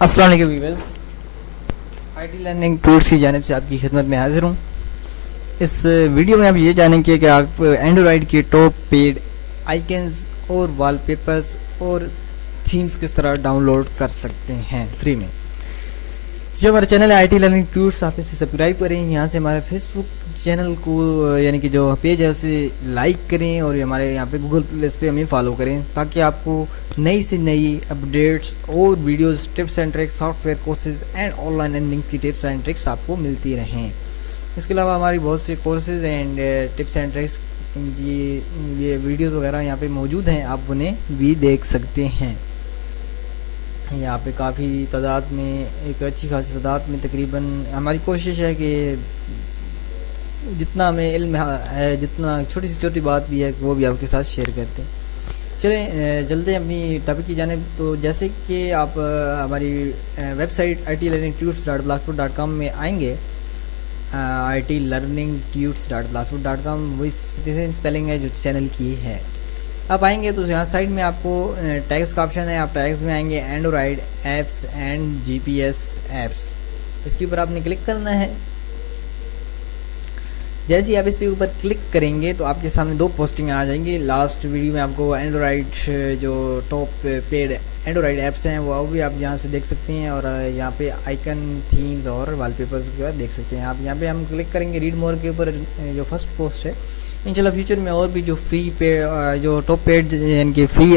السلام علیکم viewers, I T learning tools کی جانب سے آپ کی خدمت میں حاضر ہوں۔ اس ویڈیو میں آپ یہ جانیں گے کہ آپ اینڈرائڈ کے ٹاپ پیڈ آئیکنز اور وال پیپرز اور تھیمز کس طرح ڈاؤن لوڈ کر سکتے ہیں فری میں۔ جو ہمارا چینل ہے آئی ٹی لرننگ ٹولس، آپ اسے سبسکرائب کریں، یہاں سے ہمارے فیس بک چینل کو یعنی کہ جو پیج ہے اسے لائک کریں اور ہمارے یہاں پہ گوگل پلس پہ ہمیں فالو کریں تاکہ آپ کو نئی سے نئی اپڈیٹس اور videos, tips and tricks, software courses and online earning کی ٹپس اینڈ ٹرکس آپ کو ملتی رہیں۔ اس کے علاوہ ہماری بہت سے courses and tips and tricks یہ ویڈیوز وغیرہ یہاں پہ موجود ہیں، آپ انہیں بھی دیکھ سکتے ہیں۔ یہاں پہ کافی تعداد میں، ایک اچھی خاصی تعداد میں، تقریباً ہماری کوشش ہے کہ جتنا ہمیں علم ہے، جتنا چھوٹی سے چھوٹی بات بھی ہے وہ بھی آپ کے ساتھ شیئر کرتے ہیں۔ چلیں چلتے ہیں اپنی ٹاپک کی جانب۔ تو جیسے کہ آپ ہماری ویب سائٹ itlearningtuts.blogspot.com میں آئیں گے، itlearningtuts.blogspot.com وہی سیم اسپیلنگ ہے جو چینل کی ہے۔ آپ آئیں گے تو یہاں سائڈ میں آپ کو ٹیگز کا آپشن ہے، آپ ٹیگز میں آئیں گے، Android apps and G P S apps, اس کے اوپر آپ نے کلک کرنا ہے۔ جیسے ہی آپ اس پہ اوپر کلک کریں گے تو آپ کے سامنے دو پوسٹنگ آ جائیں گی۔ لاسٹ ویڈیو میں آپ کو اینڈرائڈ جو ٹاپ پیڈ اینڈرائڈ ایپس ہیں وہ بھی آپ یہاں سے دیکھ سکتے ہیں، اور یہاں پہ آئیکن، تھیمز اور وال پیپرز کے دیکھ سکتے ہیں۔ آپ یہاں پہ ہم کلک کریں گے ریڈ مور کے اوپر، جو فرسٹ پوسٹ ہے۔ انشاءاللہ فیوچر میں اور بھی جو فری جو ٹاپ پیڈ یعنی کہ فری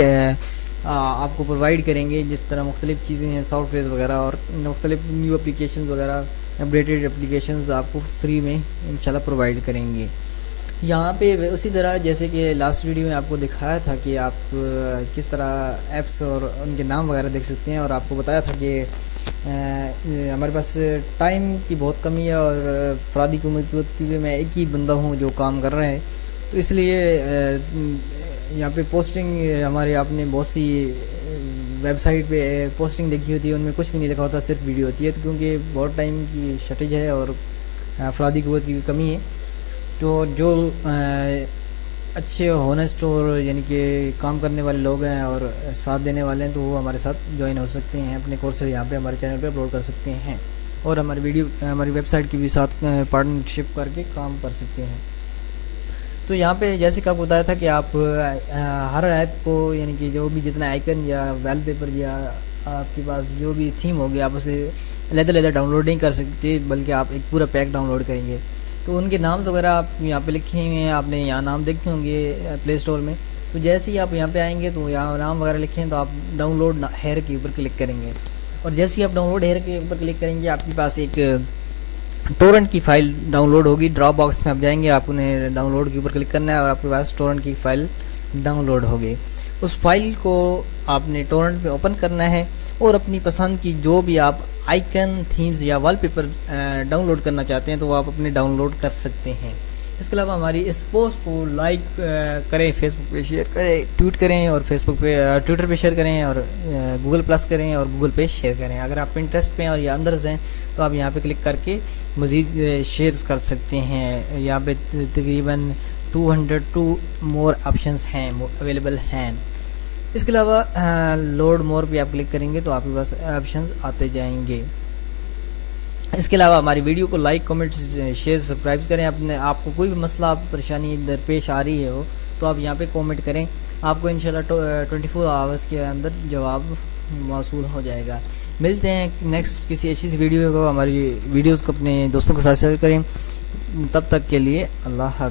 آپ کو پرووائڈ کریں گے، جس طرح مختلف چیزیں ہیں، سافٹ ویئرز وغیرہ اور مختلف نیو اپلیکیشنز وغیرہ، اپڈیٹڈ اپلیکیشنز آپ کو فری میں انشاءاللہ پرووائڈ کریں گے۔ یہاں پہ اسی طرح جیسے کہ لاسٹ ویڈیو میں آپ کو دکھایا تھا کہ آپ کس طرح ایپس اور ان کے نام وغیرہ دیکھ سکتے ہیں، اور آپ کو بتایا تھا کہ ہمارے پاس ٹائم کی بہت کمی ہے اور افرادی قوت کی بھی میں ایک ہی بندہ ہوں جو کام کر رہے ہیں، تو اس لیے یہاں پہ پوسٹنگ ہمارے آپ نے بہت سی ویب سائٹ پہ پوسٹنگ دیکھی ہوتی ہے، ان میں کچھ بھی نہیں لکھا ہوتا، صرف ویڈیو ہوتی ہے، کیونکہ بہت ٹائم کی شارٹیج ہے اور افرادی قوت کی کمی ہے۔ تو جو اچھے ہونسٹ اور یعنی کہ کام کرنے والے لوگ ہیں اور ساتھ دینے والے ہیں تو وہ ہمارے ساتھ جوائن ہو سکتے ہیں، اپنے کورس یہاں پہ ہمارے چینل پہ اپلوڈ کر سکتے ہیں، اور ہماری ویب سائٹ کی بھی ساتھ پارٹنرشپ کر کے کام کر سکتے ہیں۔ تو یہاں پہ جیسے کہ آپ کو بتایا تھا کہ آپ ہر ایپ کو یعنی کہ جو بھی جتنا آئیکن یا وال پیپر یا آپ کے پاس جو بھی تھیم ہوگی آپ اسے علیحدہ ڈاؤن لوڈ نہیں کر سکتے، بلکہ آپ ایک پورا پیک ڈاؤن لوڈ کریں گے۔ تو ان کے نامز وغیرہ آپ یہاں پہ لکھے ہوئے ہیں، آپ نے یہاں نام دیکھے ہوں گے پلے اسٹور میں۔ تو جیسے ہی آپ یہاں پہ آئیں گے تو یہاں نام وغیرہ لکھیں تو آپ ڈاؤن لوڈ ہیئر کے اوپر کلک کریں گے، اور جیسے ہی آپ ڈاؤن لوڈ ہیئر کے اوپر کلک کریں گے آپ کے پاس ایک ٹورنٹ کی فائل ڈاؤن لوڈ ہوگی۔ ڈراپ باکس میں آپ جائیں گے، آپ انہیں ڈاؤن لوڈ کے اوپر کلک کرنا ہے اور آپ کے پاس ٹورنٹ کی فائل ڈاؤن لوڈ ہوگی۔ اس فائل کو آپ نے ٹورنٹ پہ اوپن کرنا ہے اور اپنی پسند کی جو بھی آپ آئیکن، تھیمز یا وال پیپر ڈاؤن لوڈ کرنا چاہتے ہیں تو وہ آپ اپنے ڈاؤن لوڈ کر سکتے ہیں۔ اس کے علاوہ ہماری اس پوسٹ کو لائک کریں، فیس بک پہ شیئر کریں، ٹویٹ کریں اور فیس بک پہ ٹویٹر پہ شیئر کریں، اور گوگل پلس کریں اور گوگل پہ شیئر کریں۔ اگر آپ پنٹرسٹ پہ اور یا اندرز ہیں تو آپ یہاں پہ کلک کر کے مزید شیئرز کر سکتے ہیں۔ یہاں پہ تقریباً 202 مور آپشنز ہیں اویلیبل ہیں۔ اس کے علاوہ لوڈ مور پہ آپ کلک کریں گے تو آپ کے پاس آپشنز آتے جائیں گے۔ اس کے علاوہ ہماری ویڈیو کو لائک، کمنٹ، شیئر، سبسکرائب کریں۔ آپ کو کوئی بھی مسئلہ، پریشانی درپیش آ رہی ہے ہو تو آپ یہاں پہ کومنٹ کریں، آپ کو انشاءاللہ 24 آورس کے اندر جواب موصول ہو جائے گا۔ ملتے ہیں نیکسٹ کسی اچھی سی ویڈیو کو، ہماری ویڈیوز کو اپنے دوستوں کے ساتھ شیئر کریں۔ تب تک کے لیے اللہ حافظ۔